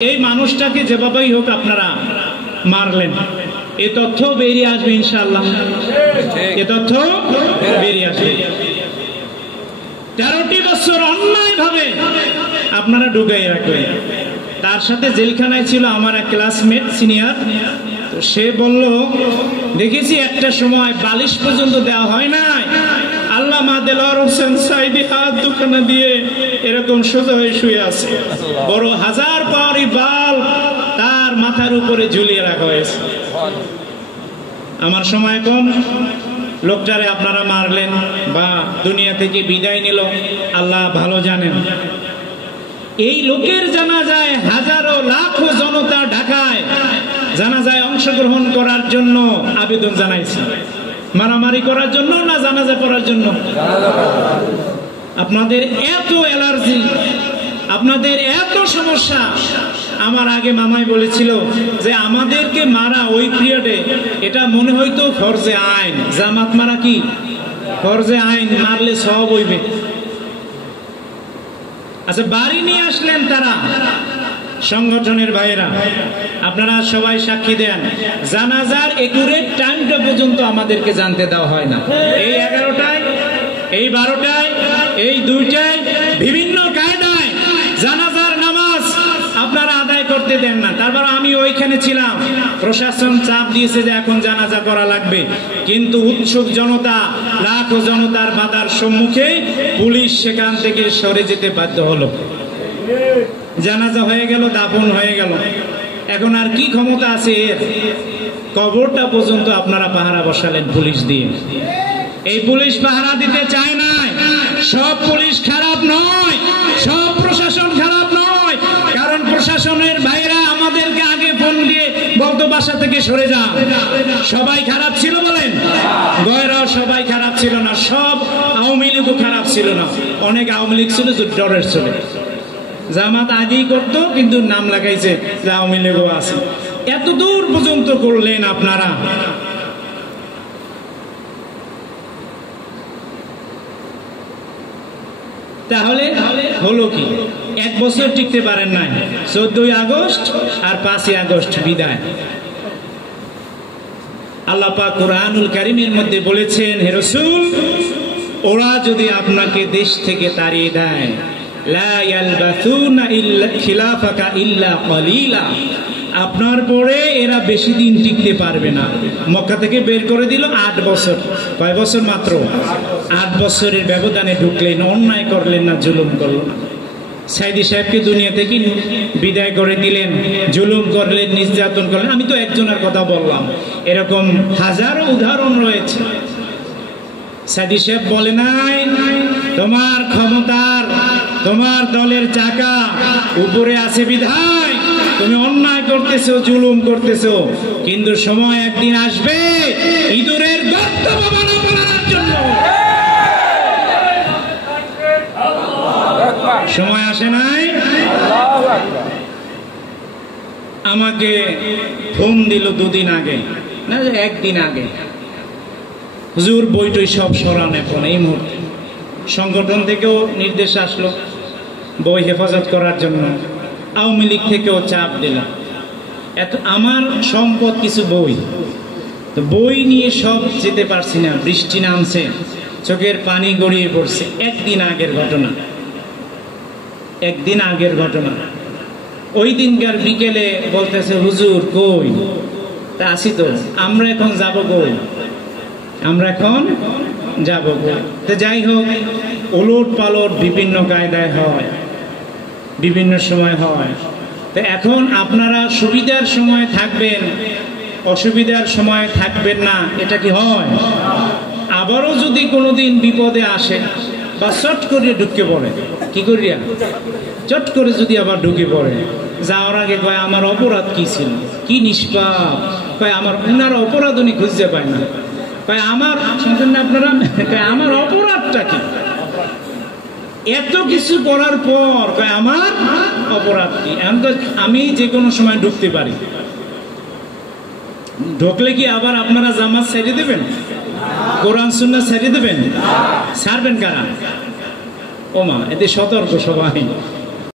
এই মানুষটাকে যেভাবেই হোক আপনারা মারলেন, এ তথ্য বেরিয়ে আসবে ইনশাআল্লাহ, এ তথ্য বেরিয়ে আসবে। 13টি বছর অন্যায় ভাবে আপনারা ঢুকাই রাখবেন। তার সাথে জেলখানায় ছিল আমার এক ক্লাসমেট সিনিয়র, তো সে বলল দেখেছি একটা সময় বালিশ পর্যন্ত দেওয়া হয় নাই, আল্লামা দেলোয়ার হোসেন সাইদি হাত দুখানা দিয়ে এরকম সোজা হয়ে শুয়ে আছে, বড় হাজার পাওয়ারি বাল তার মাথার উপরে ঝুলিয়ে রাখা হয়েছে। আমার সময় কম, লোকটারে আপনারা মারলেন বা দুনিয়া থেকে বিদায় নিল, আল্লাহ ভালো জানেন। এই লোকের জানাজায় হাজারো লাখো জনতা ঢাকায় জানাজায় অংশগ্রহণ করার জন্য আবেদন জানাইছে। মারামারি করার জন্য না জানাজা করার জন্য? আপনাদের এত অ্যালার্জি, আপনাদের এত সমস্যা। আমার আগে মামাই বলেছিল যে আমাদেরকে মারা ওই পিরিয়ডে এটা মনে হইতো ফরজে আইন। জামাত মারা কি ফরজে আইন, মারলে সব হইবে। আচ্ছা, বাড়ি নিয়ে আসলেন তারা সংগঠনের ভাইয়েরা, আপনারা সবাই সাক্ষী দেন, জানাজার একুরেট টাইমটা পর্যন্ত আমাদেরকে জানতে দেওয়া হয় না। এই 11টায়, এই 12টায়, এই 2টায় বিভিন্ন কায়দায় জানাজার নামাজ আপনারা আদায় করতে দেন না। তারপর আমি ওইখানে ছিলাম, প্রশাসন চাপ দিয়েছে যে এখন জানাজা করা লাগবে, কিন্তু উৎসুক জনতা, লাখো জনতার বাধার সম্মুখে পুলিশ সেখান থেকে সরে যেতে বাধ্য হলো। জানাজা হয়ে গেল, দাফন হয়ে গেল, এখন আর কি ক্ষমতা আছে এর? কবরটা পর্যন্ত আপনারা পাহারা বসালেন পুলিশ দিয়ে। এই পুলিশ পাহারা দিতে চায় নাই। সব পুলিশ খারাপ নয়, সব প্রশাসন খারাপ নয়, কারণ প্রশাসনের ভাইরা আমাদেরকে আগে ফোন দিয়ে বলতো বাসা থেকে সরে যান। সবাই খারাপ ছিল বলেন? গয়রাও সবাই খারাপ ছিল না, সব আওয়ামী লীগও খারাপ ছিল না। অনেক আওয়ামী লীগ ছিল যে ডরের ছিল, জামাত আগেই করতো কিন্তু নাম লাগাইছে যে আওয়ামী লীগও আছে। এত দূর পর্যন্ত করলেন আপনারা। তাহলে হলো কি? 1 বছর টিকতে পারেন নাই। 14ই আগস্ট আর 5ই আগস্ট বিদায়। আল্লাহ পাক কুরআনুল কারীমের মধ্যে বলেছেন, হে রাসূল, ওরা যদি আপনাকে দেশ থেকে তাড়িয়ে দেয়, লা ইয়ালবাসুনা ইল্লা খিলাফাকা ইল্লা কলিলা, আপনার পরে এরা বেশি দিন টিকতে পারবে না। মক্কা থেকে বের করে দিল 8 বছর। কয় বছর? মাত্র 8 বছরের ব্যবধানে ঢুকলেন, অন্যায় করলেন না, জুলুম করলেন না। সাইদি সাহেবকে দুনিয়া থেকে বিদায় করে দিলেন, জুলুম করলেন, নির্যাতন করলেন। আমি তো একজনের কথা বললাম, এরকম হাজারো উদাহরণ রয়েছে। সাইদি সাহেব বলে নাই তোমার ক্ষমতার, তোমার দলের চাকা উপরে আছে বিধায় তুমি অন্যায় করতেছো, জুলুম করতেছো, কিন্তু সময় একদিন আসবে ইঁদুরের গর্ত বানানো করার জন্য। সময় আসে নাই? আমাকে ফোন দিল 2 দিন আগে, না 1 দিন আগে, হুজুর বইটই সব সরান এখন এই মুহূর্তে। সংগঠন থেকেও নির্দেশ আসলো বই হেফাজত করার জন্য, আওয়ামী লীগ থেকেও চাপ দিল। এত আমার সম্পদ কিছু বই, তো বই নিয়ে সব যেতে পারছি না। বৃষ্টি নামছে, চোখের পানি গড়িয়ে পড়ছে। 1 দিন আগের ঘটনা, 1 দিন আগের ঘটনা। ওই দিনকার বিকেলে বলতেছে, হুজুর কই? তা আসি তো, আমরা এখন যাব কই? আমরা এখন যাব কই? তো যাই হোক, ওলট পালট বিভিন্ন কায়দায় হয়, বিভিন্ন সময় হয়। তো এখন আপনারা সুবিধার সময় থাকবেন, অসুবিধার সময় থাকবেন না, এটা কি হয়? আবারও যদি কোনোদিন বিপদে আসে বা চট করে ঢুকে পড়ে, কি করিয়া চট করে যদি আবার ঢুকে পড়ে, যাওয়ার আগে কয় আমার অপরাধ কি ছিল, কি নিষ্পাপ, কয় আমার উনার অপরাধ উনি খুঁজতে পায় না, কয় আমার শুনছেন না আপনারা, আমার অপরাধটা কি? এত কিছু করার পর কয় আমার অপরাধ কি? এখন তো আমি যে কোনো সময় ঢুকতে পারি। ঢুকলে কি আবার আপনারা জামাত ছেড়ে দেবেন? কোরআন সুন্নাহ ছেড়ে দেবেন? ছাড়বেন কারা? ওমা, এতে সতর্ক সবাই।